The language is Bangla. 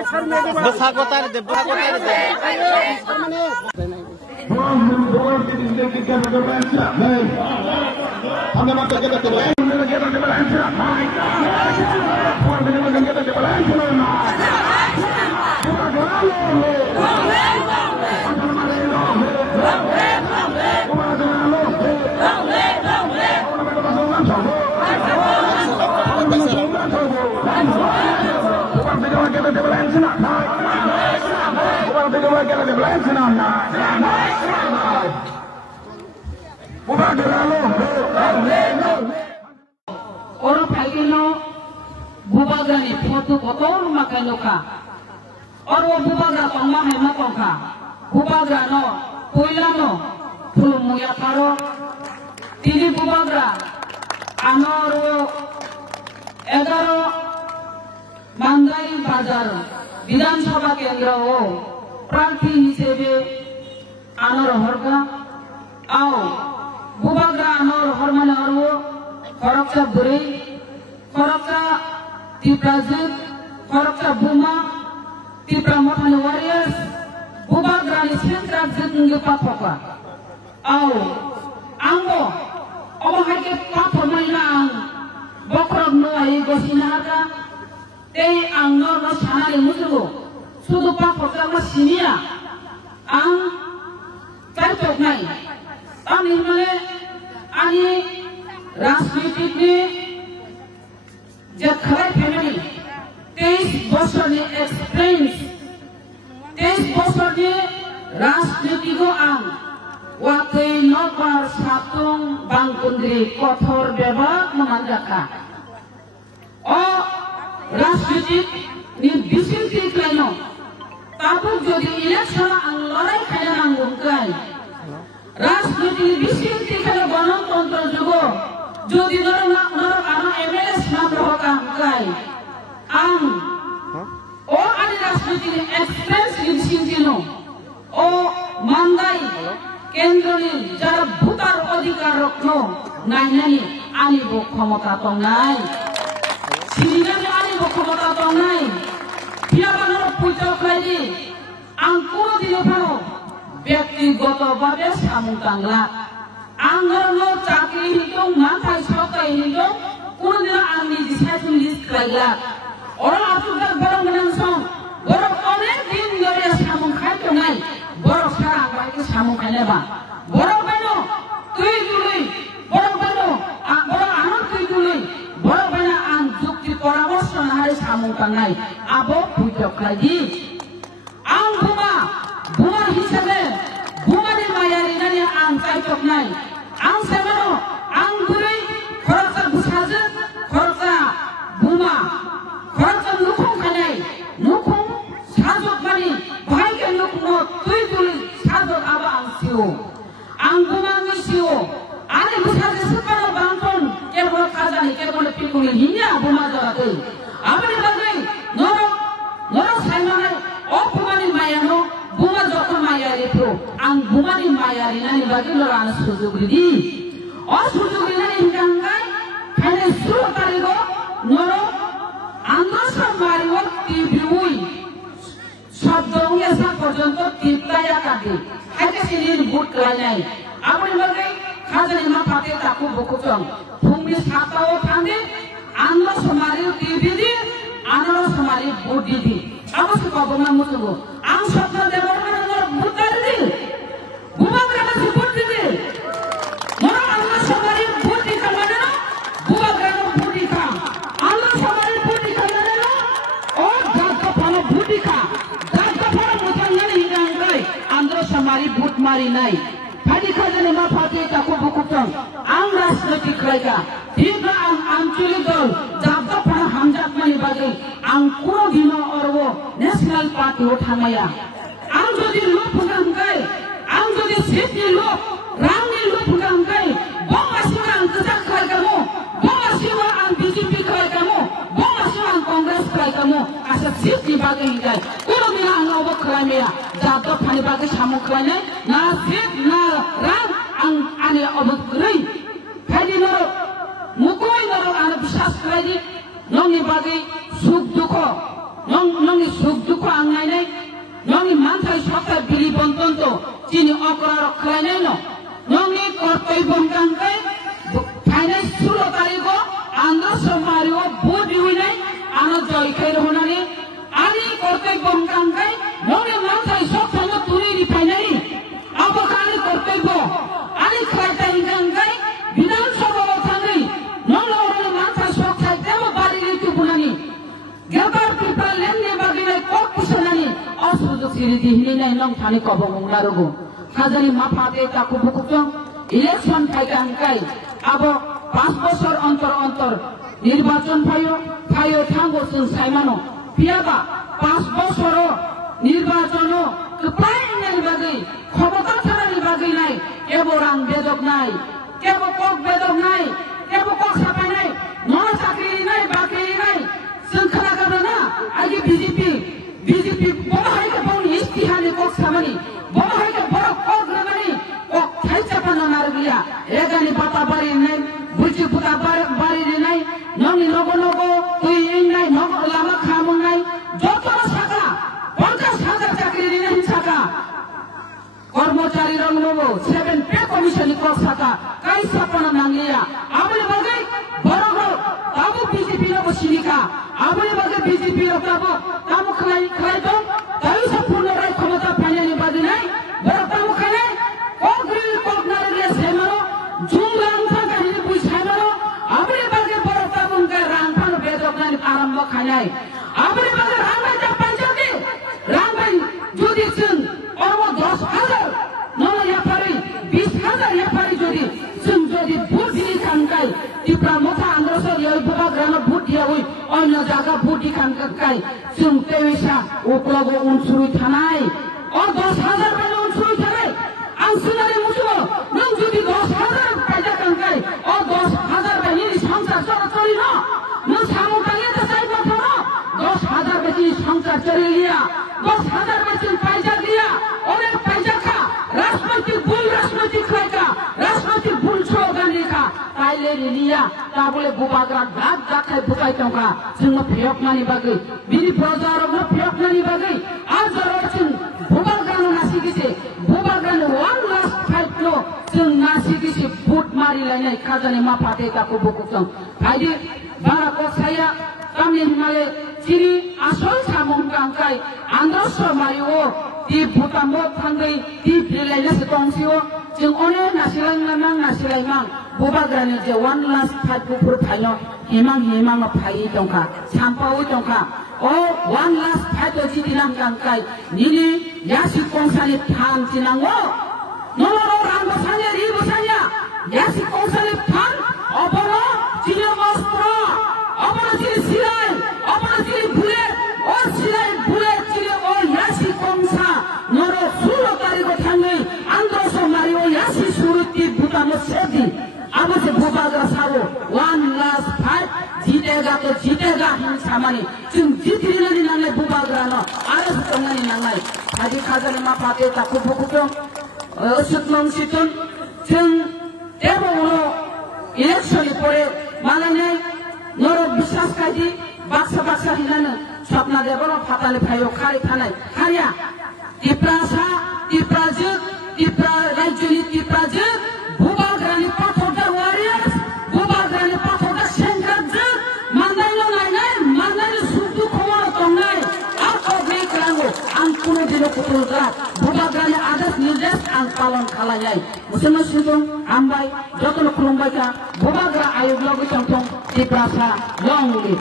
Besagotar de Orang Filipino bubaga ni foto kotor makai loka. Orang bubaga pangmah hemat loka. Bubaga no, koila no, puluh muya paro. Tini bubaga, anor egaro mandai bazar. Vidansabha Kendra o Prarthi hisebe anor horga ao bubaga anor hormane horwo Koraksa Buri Koraksa Tiprazit Koraksa Buma Tipramotan Warriors bubaga ni sentra zit ngepa pokwa ao angbo obo hake papo maina ang bokrog no ai gosinaga Tei ang norma sana yang musuh, sudah pak pertama sinia, ang tertok nai, ani mana, ani rasmitik ni, jadkharai family, 23 bosor ni experience, 23 bosor ni rasmitigo ang, wakai nopar satung bangkundri kotor beba memandaka, oh রাজনীতিক নির্বিচিন্তি কেন তারপর যদি ইলেকশন লড়াই খেলে নাঙ্গুকাই রাজনীতি নির্বিচিন্তি খেলে গণতন্ত্র যুগ যদি এমএলএস নাম রহকাই আং ও আনি রাজনীতি এক্সপ্রেস নির্বিচিন্তি ও মান্দাই কেন্দ্রনি যারা ভোটার অধিকার রক্ষণ নাইনানি আনিব ক্ষমতা তো নাই Sehingga ani bokkomata tongnai piabanor pujo klaidi angkuno dinopano ব্যক্তিগত ভাবে সামুতাংলা আঙ্গরনো চাকরি হিতং মাথায় সকাই হিতং কোনদিন আমি ডিসাইশন লিস্ট লাইলা ওরা আতুদার বড় মনাংসং বড় অনেক দিন ধরে সামুং খাইতো নাই বড় সারা আমাকে সামুং খাইলেবা বড় বাইনো তুই তুই বড় বাইনো বড় আনন্দ তুই তুই বড় বাইনা আন যুক্তি পরামর্শ না হারে সামুং কাংনাই আবো বুঝক লাগি আং বুমা হিসাবে বুমানি মায়ারি নানি আং চাইtok নাই আং সেমানো আং বুড়ি খরচা বুসাজে খরচা বুমা খরচা নুখং খানাই নুখং সাজক মানি ভাইকে নুখনো তুই তুই সাজক আবা আং সিও আং বুমা ngi সিও আরে বুসাজে সুপানো বাংটন কেবল কাজানি কেবল পিকুনি হিnya বুমা জারাতে আমনি বাগে narrow সাইমানে অপমানি মায়ানো bunga joko mayari itu, ang bunga ni mayari nani bagi loran sujud di, oh sujud ini hinggai, karena suruh tarigo, noro, anda samari waktu dibuai, sabdongnya sa perjonto kita ya kadi, hanya sini but kelanyai, apa yang bagi, kaza lima pakai taku buku cong, bumi satao tandi, anda samari di, anda samari but di. Apa suka bunga musuh? Ang sabda dewa mana bukan di, bunga kerana sebut di. Mana Allah samari budi kamana? Bunga kerana budi kam. Allah samari budi kamana? Oh, gagap pada budi kam. Gagap pada mutanya ni hinggai. Andro samari bud mari nai. Tadi kajian lima pakai taku buku cong. Ang rasmeti kerja. Tiga ang culigol. Gagap pada hamzat mani bagi. Ang kuno dino orwo national party uthamaya ang jodi lok pungangkai ang jodi seti lok rangni lok pungangkai bonga sima ang kesak kai kamu bonga sima ang BJP kai kamu bonga sima ang Congress kai kamu asa seti bagi hinggai kuno mina ang obok kai mea jatuh pani bagi samu kai ne na set na rang ang ane obok kai kadi noro mukoi noro ane bisas kai di nongi bagi suk duko nongi सुख दुख आंनायनाय नोंनि मानथाय सत्ता बिलि बन्तन्त चिनि अकरार खालायनाय न नोंनि कर्तव्य गांखाय फाइनाय 16 तारिखो आंध्र समारियो भोट दिउनाय आनो जयखाय होनानै आनि कर्तव्य गांखाय नोंनि मानथाय सत्तानो तुनि रिफाइनाय आबकानि कर्तव्य आनि खायथाय गांखाय विधानसभा थांनाय नोंनि मानथाय सत्ताय देव बारि रितु बुनानि गेबार पिपल लेमने बागिनाय कक पुसनानि असुजुग सिरिदि हिनाय नं थानि कबंग नारगु खाजानि माफाते ताकु बुकुजों इलेक्शन फाइगांखाय आबो 5 বছর অন্তর অন্তর নির্বাচন ফাইও থাঙ্গো जों साइमानो पियाबा 5 বছর নির্বাচন কপাইনাय बागै ক্ষমতা थानायनि बागै नाय केबो रां बेदक नाय केबो कक बेदक नाय केबो कक साफायनाय न साख्रि नाय बाख्रि नाय जों खोनागाबना आगे बीजेपी बहायके बन इस्तिहारनि कक सामानि बहायके बर कक रमानि कक थाइचापाना नारगिया एगानि बाता बारि नाय बुझि बुता बारि नाय नंनि नगो तुइ नाय नगो लामा खामुं नाय जतरा साका 50,000 चाकरि नाय साका कर्मचारी रंगमो 7 पे कमिशन कक साका काई सापना नांगिया आबुनि बागै बरगो ताबु बीजेपी नो बसिनिका आबुनि बागै बीजेपी नो ताबु तामु खाय दो ताई सम्पूर्ण राय क्षमता फाइनायनि बागै नाय बर तामु खाय कक नारगिया सेमारो जुंग्रां थांगानि बुइ साइमारो आबुनि बागै बर तामु का रांफानो बेदकनानि आरम्भ खायनाय आबुनि बागै रांबाय जा पाइजादि रांबाय जुदि जों अरबो 10,000 नला यापारि 20,000 यापारि जुदि भोट दिनि खानखाय तिप्रा मथा आंध्रसर यय बुबा ग्रानो भोट दियावै अन्य जागा भोट दि खानखाय जों तेविसा उक्लगो उनसुरुइ थानाय अ 10,000 बानो उनसुरुइ थानाय आं सुनारि मुसो नों जुदि 10,000 पाइजा खानखाय अ 10,000 बानि संसार चरि न नों सामु तांगे दसाय मथा न 10,000 बानि संसार चरि लिया 10,000 बानि पाइजा लिया अरे पाइजा खा राजनैतिक खायका राजनैतिक भूल स्लोगान लिखा ताइले लिया ताबुले बुबाग्रा गाग गाखाय बुकाय तंका जों फेयकनानि बागै बिनि प्रजारनो फेयकनानि बागै आज जरसिन बुबाग्रानो नासिगिसे बुबाग्रानो 1 लास्ट फाइट नो जों नासिगिसे भोट मारि लायनाय खाजानि माफाते ताकु बुकुजों फाइदि बारा कसाया तामनि हिमालय चिरि आसल सामुं गांखाय आंध्र समारियो ती भुटानो थांगै ती बिलायना दंसियो जों अनेक नासिलायमां बुबाग्रानि जे 1 लास्ट फाइट बुफोर फाइनो हेमां फाइ दंखा सामपावै दंखा ओ 1 लास्ट फाइट जिदिनां गांखाय निनि यासि कंसानि थान जिनांगो नलो रां बसानि रि बसानिया यासि कंसानि थान अबनो जिनो अस्त्र अबनो जिनि सिलाय अबनो जिनि बुलेट ओ सिलाय बुलेट जिनि ओ यासि कंसा नरो 16 तारिखो थांगै आंध्र समारियो यासि सुरुति भुटानो सेदि अब से बुबाग्रा सारो 1 लास्ट फाइट जीतेगा हम सामानि जों जितिनानि नांनाय बुबाग्रा न आरो संनानि नांनाय हादि खाजानि माफाते ताकु बुकुजों सुतलं सितुन जों एबोनो इलेक्शननि परे मालायनाय नरो बिश्वास कायदि बाक्सा हिनानो सपना देबनो फातानि फायो खारि थानाय खारिया तिप्रा राज्यनि तिप्राजो बुबाग्रानि पाथरदा वारियार्स बुबाग्रानि पाथरदा सेंग्राजो माननायलो नायनाय माननायलो सुखदु खबर दंनाय आखो बेग्रांगो आं कुनो दिनो कुतुलग्रा बुबाग्रानि आदेश निर्देश आं पालन खालायनाय मुसलमान सुबुं आमबाय जतन खुलुमबायका बुबाग्रा आयोग लगै तंथं तिप्रासा लंलि